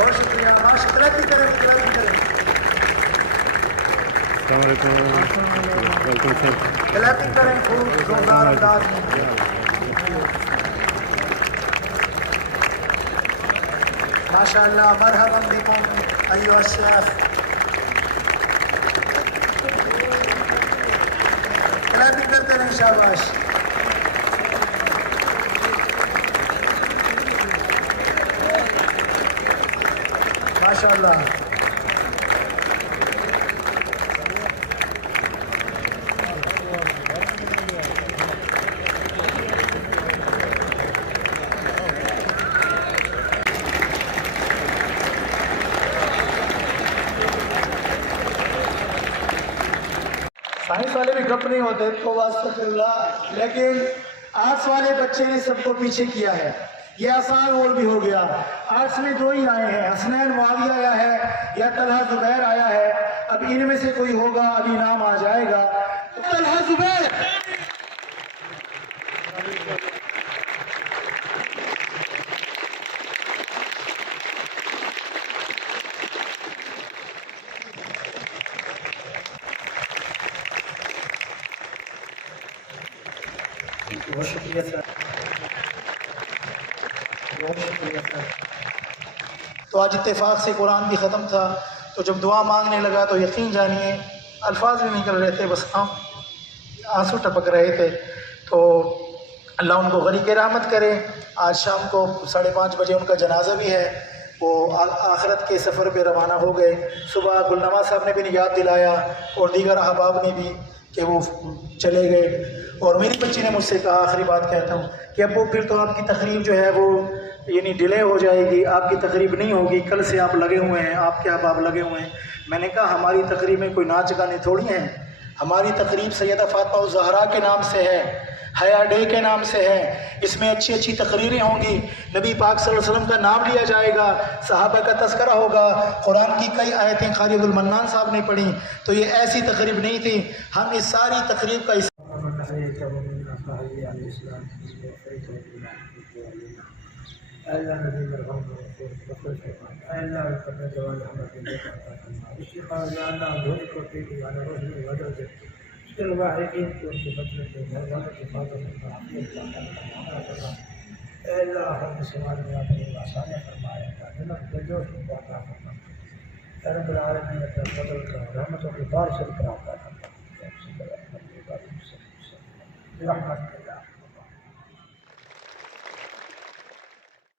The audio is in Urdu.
بہت شکریہ. ماشاء اللہ کی کریں السلام علیکم. Welcome sir. کلیپنگ کریں خوب زوردار انداز میں. ماشاء اللہ. مرحبا بكم ایھا الشیخ. کلیپنگ کرتے رہیں. شاباش. ماشاء اللہ. سائنس والے بھی گپ نہیں ہوتے تو واسطہ اللہ، لیکن آرٹس والے بچے نے سب کو پیچھے کیا ہے. یہ آسان اور بھی ہو گیا. آرٹس میں دو ہی آئے ہیں، حسنین معاویہ آیا ہے یا طلحہ زبیر آیا ہے. اب ان میں سے کوئی ہوگا، ابھی نام آ جائے گا. طلحہ زبیر. بہت شکریہ سر. بہت شکریہ سر. تو آج اتفاق سے قرآن بھی ختم تھا، تو جب دعا مانگنے لگا تو یقین جانیے الفاظ بھی نہیں کر رہے تھے، بس آنسو ٹپک رہے تھے. تو اللہ ان کو غریق رحمت کرے. آج شام کو 5:30 بجے ان کا جنازہ بھی ہے. وہ آخرت کے سفر پہ روانہ ہو گئے. صبح گلنما صاحب نے بھی یاد دلایا اور دیگر احباب نے بھی کہ وہ چلے گئے. اور میری بچی نے مجھ سے کہا، آخری بات کہتا ہوں کہ ابو پھر تو آپ کی تقریب جو ہے وہ یعنی ڈیلے ہو جائے گی، آپ کی تقریب نہیں ہوگی. کل سے آپ لگے ہوئے ہیں، آپ کے احباب لگے ہوئے ہیں. میں نے کہا ہماری تقریب میں کوئی ناچ گانے تھوڑی ہیں. ہماری تقریب سیدہ فاطمہ الزہرا کے نام سے ہے، حیا ڈے کے نام سے ہے. اس میں اچھی اچھی تقریریں ہوں گی، نبی پاک صلی اللہ علیہ وسلم کا نام لیا جائے گا، صحابہ کا تذکرہ ہوگا، قرآن کی کئی آیتیں خالد المنان صاحب نے پڑھی. تو یہ ایسی تقریب نہیں تھی. ہم اس ساری تقریب کا اللہ نبی مرحوم اللہ کرنے جوان احمد اسی خاندان دھوئی کو پیٹی والا روشنی وجہ سے صرف واحدین کی ان کے بچوں کے گھر کی حفاظت کرنا. اے اللہ ہم سوال میں اپنی آسانیاں فرمائے گا، جنت بجوش کو عطا فرما. اے رب العالمین اپنے فضل کا رحمتوں کی بارش سے عطا فرما. رحمت